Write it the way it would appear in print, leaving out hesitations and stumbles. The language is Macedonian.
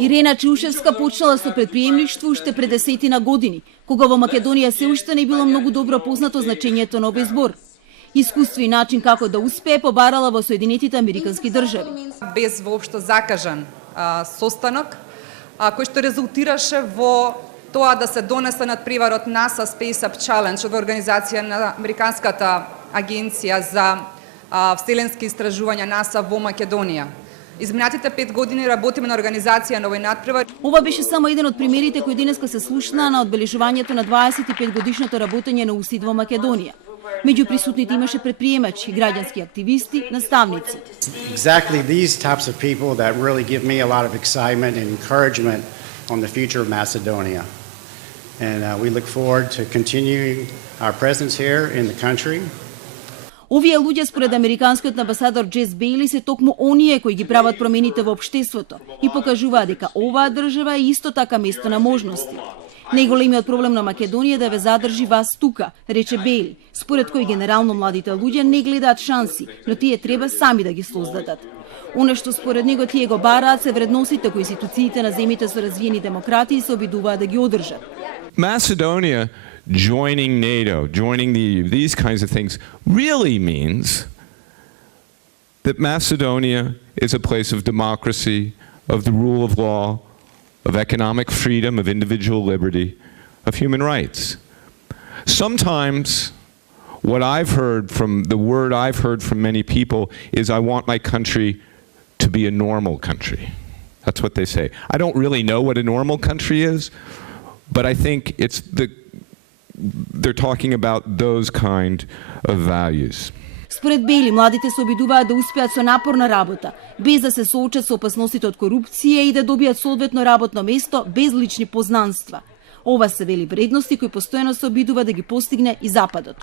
Ирена Чаушевска почнала со предприемништво уште пред 10 години, кога во Македонија се уште не било многу добро познато значењето на овој збор. Искуство и начин како да успее побарала во Соединетите Американски држави. Без воопшто закажан состанок, кој што резултираше во тоа да се донесе надпреварот NASA Space Up Challenge, ова организација на Американската агенција за вселенски истражувања NASA во Македонија. Изминатите 5 години работиме на организација на овој надпревар. Ова беше само еден од примерите кои денеска се слушна на одбележувањето на 25 годишното работење на УСИД во Македонија. Меѓу присутните имаше предприемачи, граѓански активисти, наставници. Exactly these types of people that really give me a lot of excitement and encouragement on the future of Macedonia. And we look forward to continuing our presence here in the country. Овие луѓе според американскиот амбасадор Джес Бейли се токму оние кои ги прават промените во општеството и покажуваат дека оваа држава е исто така место на можности. Најголемиот проблем на Македонија е да ве задржи вас тука, рече Бейли, според кој генерално младите луѓе не гледаат шанси, но тие треба сами да ги создадат. Оно што според него тие го бараат се вредносите кои институциите на земите со развиени демократии се обидуваат да ги одржат. Macedonia joining NATO, joining these kinds of things really means that Macedonia is a place of democracy, of the rule of law, of economic freedom, of individual liberty, of human rights. Sometimes what I've heard from, the word I've heard from many people is I want my country to be a normal country. That's what they say. I don't really know what a normal country is, but I think they're talking about those kind of values. Според Бейли, младите се обидуваат да успеат со напорна работа, без да се соочат со опасностите од корупција и да добијат соодветно работно место без лични познанства. Ова се вели вредности кои постојано се обидува да ги постигне и Западот.